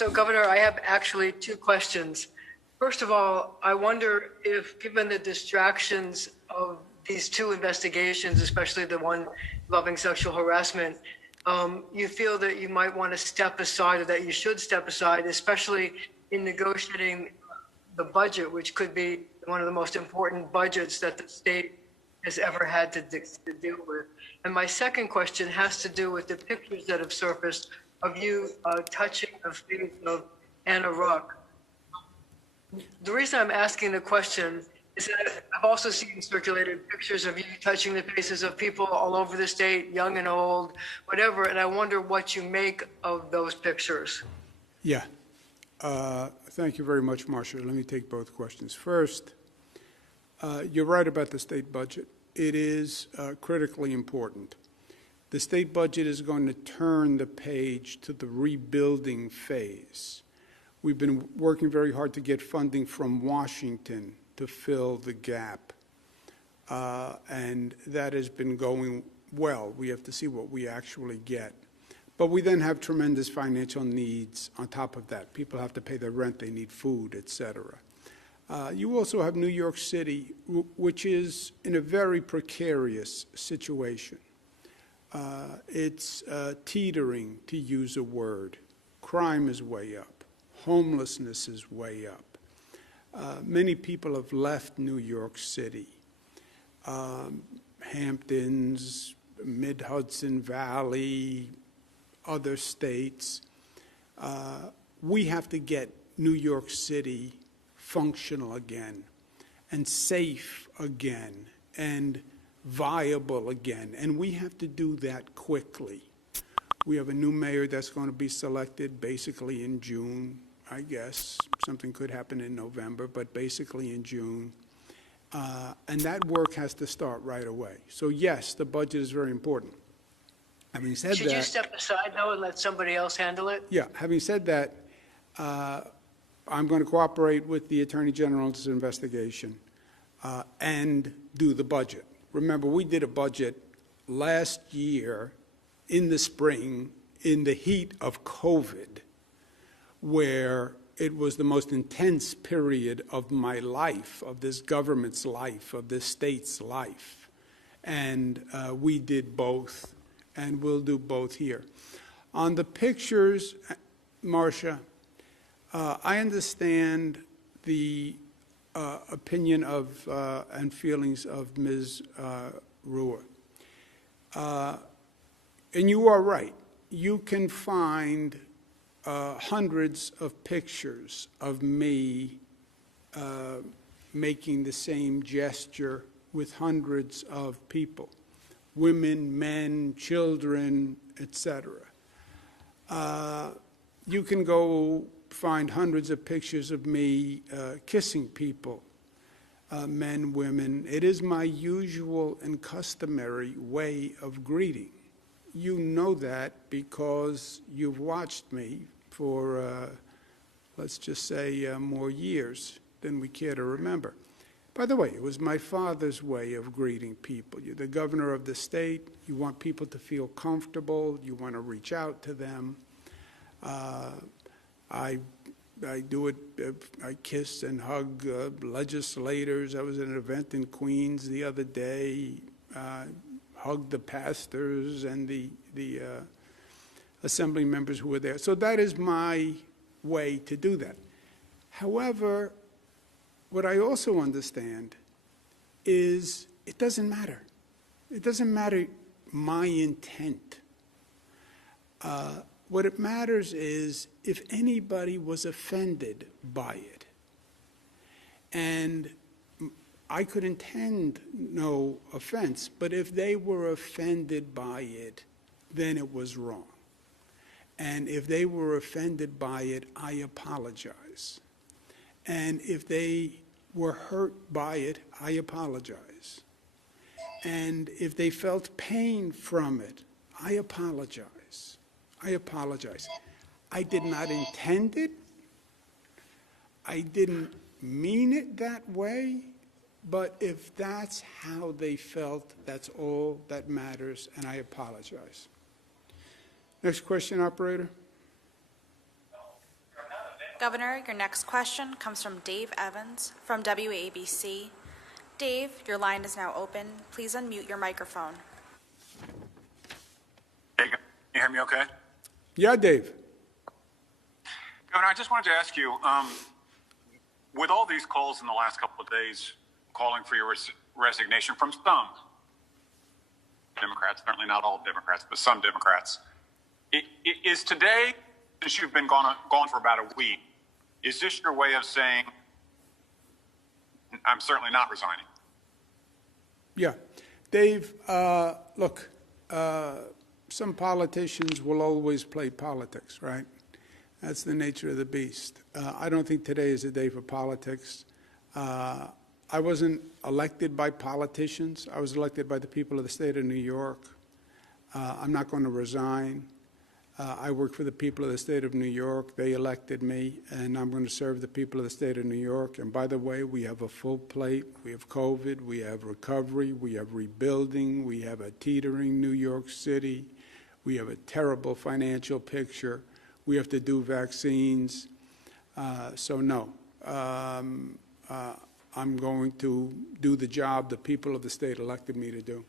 So, Governor, I have actually two questions. First of all, I wonder if, given the distractions of these two investigations, especially the one involving sexual harassment, you feel that you might want to step aside, or that you should step aside, especially in negotiating the budget, which could be one of the most important budgets that the state has ever had to deal with. And my second question has to do with the pictures that have surfaced of you touching the face of Anna Ruck. The reason I'm asking the question is that I've also seen circulated pictures of you touching the faces of people all over the state, young and old, whatever, and I wonder what you make of those pictures. Yeah. Thank you very much, Marcia. Let me take both questions. First, you're right about the state budget. It is critically important. The state budget is going to turn the page to the rebuilding phase. We've been working very hard to get funding from Washington to fill the gap, and that has been going well. We have to see what we actually get. But we then have tremendous financial needs on top of that. People have to pay their rent, they need food, et cetera. You also have New York City, which is in a very precarious situation. It's teetering, to use a word. Crime is way up. Homelessness is way up. Many people have left New York City. Hamptons, Mid-Hudson Valley, other states. We have to get New York City functional again and safe again and viable again, and we have to do that quickly. We have a new mayor that's going to be selected basically in June, I guess. Something could happen in November, but basically in June. And that work has to start right away. So yes, the budget is very important. Having said that, should you step aside, though, and let somebody else handle it? Yeah, having said that, I'm going to cooperate with the Attorney General's investigation and do the budget. Remember, we did a budget last year in the spring in the heat of COVID, where it was the most intense period of my life, of this government's life, of this state's life. And we did both, and we'll do both here. On the pictures, Marcia, I understand the opinion of and feelings of Ms. Ruhr. And you are right. You can find hundreds of pictures of me making the same gesture with hundreds of people, women, men, children, etc. You can go find hundreds of pictures of me kissing people, men, women. It is my usual and customary way of greeting. You know that because you've watched me for, let's just say, more years than we care to remember. By the way, it was my father's way of greeting people. You're the governor of the state. You want people to feel comfortable. You want to reach out to them. I do it. I kiss and hug legislators. I was at an event in Queens the other day. Hugged the pastors and the assembly members who were there. So that is my way to do that. However, what I also understand is it doesn't matter. It doesn't matter my intent. What it matters is if anybody was offended by it. And I could intend no offense, but if they were offended by it, then it was wrong. And if they were offended by it, I apologize. And if they were hurt by it, I apologize. And if they felt pain from it, I apologize. I apologize. I did not intend it. I didn't mean it that way. But if that's how they felt, that's all that matters, and I apologize. Next question, operator. Governor, your next question comes from Dave Evans from WABC. Dave, your line is now open. Please unmute your microphone. Hey, can you hear me okay? Yeah, Dave. Governor, I just wanted to ask you, with all these calls in the last couple of days calling for your resignation from some Democrats, certainly not all Democrats, but some Democrats, is today, since you've been gone for about a week, is this your way of saying, I'm certainly not resigning? Yeah. Dave, look, some politicians will always play politics, right? That's the nature of the beast. I don't think today is a day for politics. I wasn't elected by politicians. I was elected by the people of the state of New York. I'm not going to resign. I work for the people of the state of New York. They elected me, and I'm going to serve the people of the state of New York. And by the way, we have a full plate. We have COVID. We have recovery. We have rebuilding. We have a teetering New York City. We have a terrible financial picture. We have to do vaccines. So no, I'm going to do the job the people of the state elected me to do.